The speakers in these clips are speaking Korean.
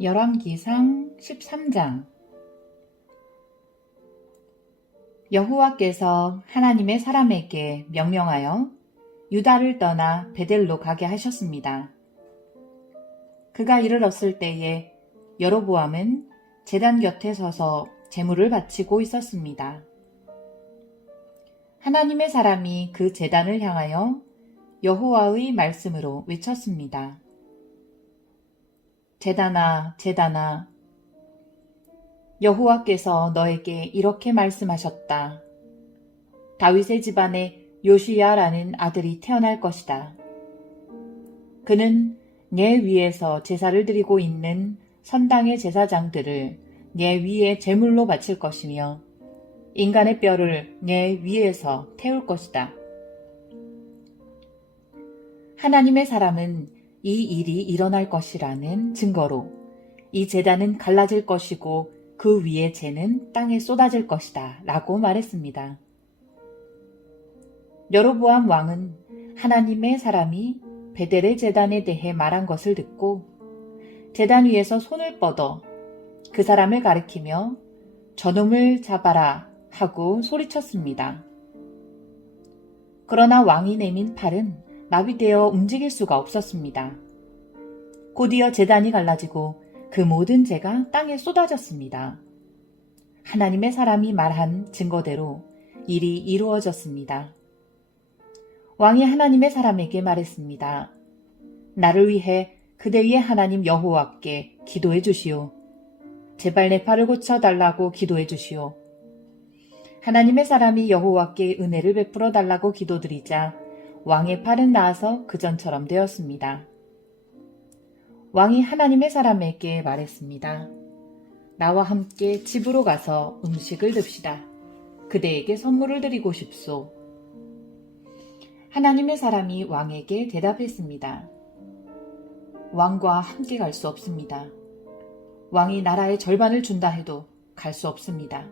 열왕기상 13장. 여호와께서 하나님의 사람에게 명령하여 유다를 떠나 베델로 가게 하셨습니다. 그가 이르렀을 때에 여로보암은 제단 곁에 서서 제물을 바치고 있었습니다. 하나님의 사람이 그 제단을 향하여 여호와의 말씀으로 외쳤습니다. 제단아, 제단아, 여호와께서 너에게 이렇게 말씀하셨다. 다윗의 집안에 요시야라는 아들이 태어날 것이다. 그는 내 위에서 제사를 드리고 있는 선당의 제사장들을 내 위에 제물로 바칠 것이며 인간의 뼈를 내 위에서 태울 것이다. 하나님의 사람은 이 일이 일어날 것이라는 증거로 이 제단은 갈라질 것이고 그 위에 재는 땅에 쏟아질 것이다 라고 말했습니다. 여로보암 왕은 하나님의 사람이 베델의 제단에 대해 말한 것을 듣고 제단 위에서 손을 뻗어 그 사람을 가리키며 저놈을 잡아라 하고 소리쳤습니다. 그러나 왕이 내민 팔은 마비되어 움직일 수가 없었습니다. 곧이어 제단이 갈라지고 그 모든 재가 땅에 쏟아졌습니다. 하나님의 사람이 말한 증거대로 일이 이루어졌습니다. 왕이 하나님의 사람에게 말했습니다. 나를 위해 그대의 하나님 여호와께 기도해 주시오. 제발 내 팔을 고쳐달라고 기도해 주시오. 하나님의 사람이 여호와께 은혜를 베풀어 달라고 기도드리자 왕의 팔은 나아서 그전처럼 되었습니다. 왕이 하나님의 사람에게 말했습니다. 나와 함께 집으로 가서 음식을 듭시다. 그대에게 선물을 드리고 싶소. 하나님의 사람이 왕에게 대답했습니다. 왕과 함께 갈 수 없습니다. 왕이 나라의 절반을 준다 해도 갈 수 없습니다.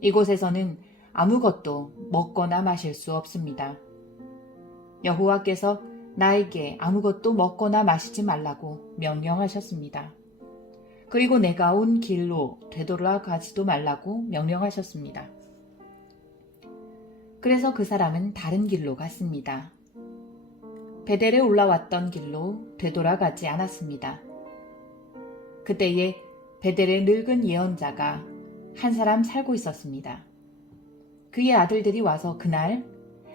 이곳에서는 아무것도 먹거나 마실 수 없습니다. 여호와께서 나에게 아무것도 먹거나 마시지 말라고 명령하셨습니다. 그리고 내가 온 길로 되돌아가지도 말라고 명령하셨습니다. 그래서 그 사람은 다른 길로 갔습니다. 베델에 올라왔던 길로 되돌아가지 않았습니다. 그때에 베델에 늙은 예언자가 한 사람 살고 있었습니다. 그의 아들들이 와서 그날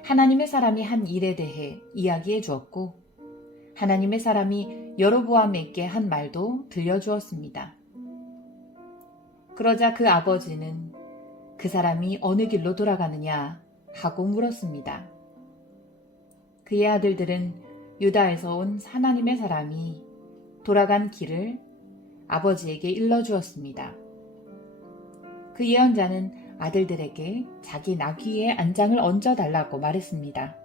하나님의 사람이 한 일에 대해 이야기해 주었고 하나님의 사람이 여로보암에게 한 말도 들려주었습니다. 그러자 그 아버지는 그 사람이 어느 길로 돌아가느냐 하고 물었습니다. 그의 아들들은 유다에서 온 하나님의 사람이 돌아간 길을 아버지에게 일러주었습니다. 그 예언자는 아들들에게 자기 나귀에 안장을 얹어달라고 말했습니다.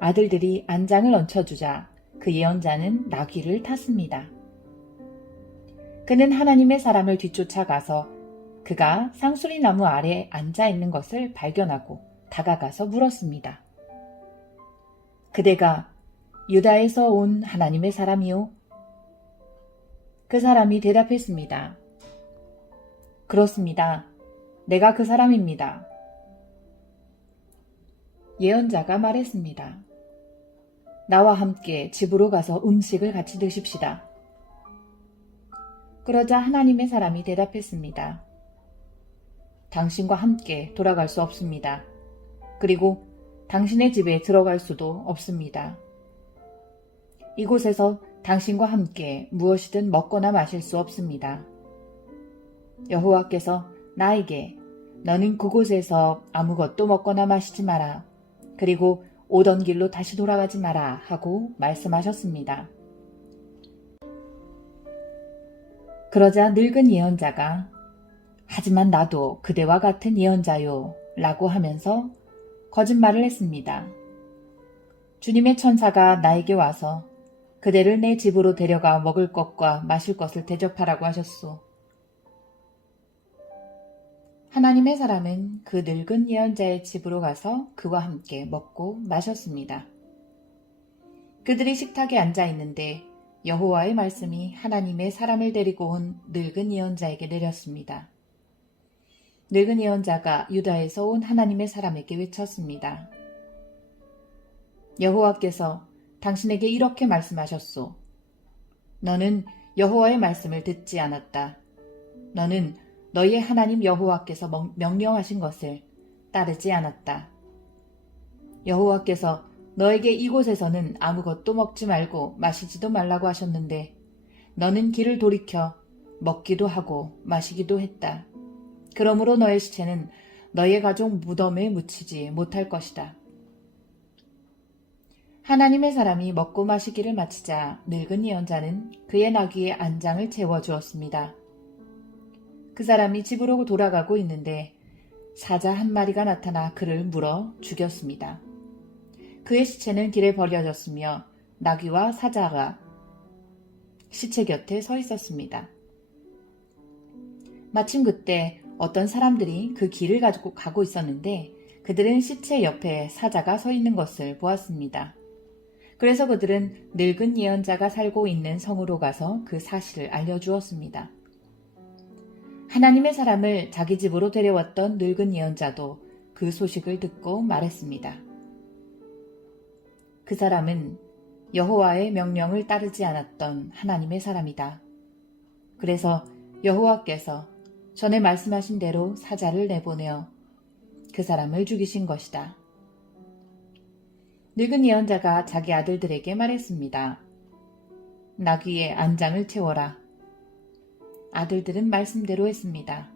아들들이 안장을 얹혀주자 그 예언자는 나귀를 탔습니다. 그는 하나님의 사람을 뒤쫓아가서 그가 상수리 나무 아래 앉아 있는 것을 발견하고 다가가서 물었습니다. 그대가 유다에서 온 하나님의 사람이요? 그 사람이 대답했습니다. 그렇습니다. 내가 그 사람입니다. 예언자가 말했습니다. 나와 함께 집으로 가서 음식을 같이 드십시다. 그러자 하나님의 사람이 대답했습니다. 당신과 함께 돌아갈 수 없습니다. 그리고 당신의 집에 들어갈 수도 없습니다. 이곳에서 당신과 함께 무엇이든 먹거나 마실 수 없습니다. 여호와께서 나에게 너는 그곳에서 아무것도 먹거나 마시지 마라. 그리고 오던 길로 다시 돌아가지 마라 하고 말씀하셨습니다. 그러자 늙은 예언자가 하지만 나도 그대와 같은 예언자요 라고 하면서 거짓말을 했습니다. 주님의 천사가 나에게 와서 그대를 내 집으로 데려가 먹을 것과 마실 것을 대접하라고 하셨소. 하나님의 사람은 그 늙은 예언자의 집으로 가서 그와 함께 먹고 마셨습니다. 그들이 식탁에 앉아 있는데 여호와의 말씀이 하나님의 사람을 데리고 온 늙은 예언자에게 내렸습니다. 늙은 예언자가 유다에서 온 하나님의 사람에게 외쳤습니다. 여호와께서 당신에게 이렇게 말씀하셨소. 너는 여호와의 말씀을 듣지 않았다. 너는 너희의 하나님 여호와께서 명령하신 것을 따르지 않았다. 여호와께서 너에게 이곳에서는 아무것도 먹지 말고 마시지도 말라고 하셨는데 너는 길을 돌이켜 먹기도 하고 마시기도 했다. 그러므로 너의 시체는 너의 가족 무덤에 묻히지 못할 것이다. 하나님의 사람이 먹고 마시기를 마치자 늙은 예언자는 그의 나귀에 안장을 채워주었습니다. 그 사람이 집으로 돌아가고 있는데 사자 한 마리가 나타나 그를 물어 죽였습니다. 그의 시체는 길에 버려졌으며 나귀와 사자가 시체 곁에 서 있었습니다. 마침 그때 어떤 사람들이 그 길을 가지고 가고 있었는데 그들은 시체 옆에 사자가 서 있는 것을 보았습니다. 그래서 그들은 늙은 예언자가 살고 있는 성으로 가서 그 사실을 알려주었습니다. 하나님의 사람을 자기 집으로 데려왔던 늙은 예언자도 그 소식을 듣고 말했습니다. 그 사람은 여호와의 명령을 따르지 않았던 하나님의 사람이다. 그래서 여호와께서 전에 말씀하신 대로 사자를 내보내어 그 사람을 죽이신 것이다. 늙은 예언자가 자기 아들들에게 말했습니다. 나귀에 안장을 채워라. 아들들은 말씀대로 했습니다.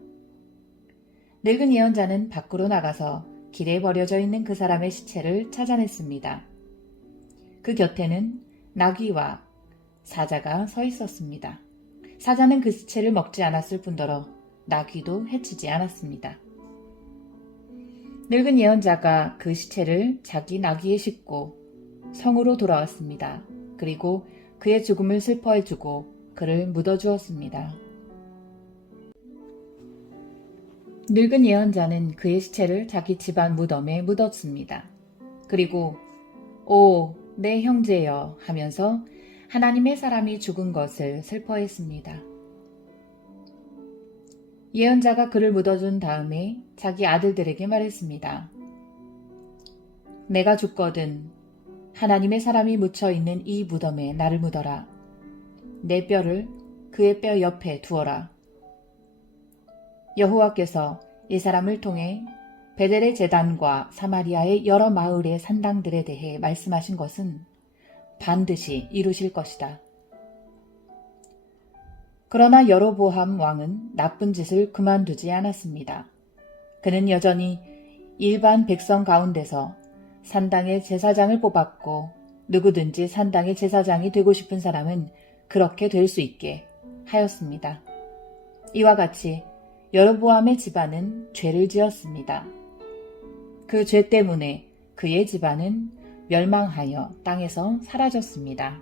늙은 예언자는 밖으로 나가서 길에 버려져 있는 그 사람의 시체를 찾아냈습니다. 그 곁에는 나귀와 사자가 서 있었습니다. 사자는 그 시체를 먹지 않았을 뿐더러 나귀도 해치지 않았습니다. 늙은 예언자가 그 시체를 자기 나귀에 싣고 성으로 돌아왔습니다. 그리고 그의 죽음을 슬퍼해주고 그를 묻어주었습니다. 늙은 예언자는 그의 시체를 자기 집안 무덤에 묻었습니다. 그리고 오, 내 형제여 하면서 하나님의 사람이 죽은 것을 슬퍼했습니다. 예언자가 그를 묻어준 다음에 자기 아들들에게 말했습니다. 내가 죽거든 하나님의 사람이 묻혀있는 이 무덤에 나를 묻어라. 내 뼈를 그의 뼈 옆에 두어라. 여호와께서 이 사람을 통해 베델의 제단과 사마리아의 여러 마을의 산당들에 대해 말씀하신 것은 반드시 이루실 것이다. 그러나 여로보암 왕은 나쁜 짓을 그만두지 않았습니다. 그는 여전히 일반 백성 가운데서 산당의 제사장을 뽑았고 누구든지 산당의 제사장이 되고 싶은 사람은 그렇게 될 수 있게 하였습니다. 이와 같이 여로보암의 집안은 죄를 지었습니다. 그 죄 때문에 그의 집안은 멸망하여 땅에서 사라졌습니다.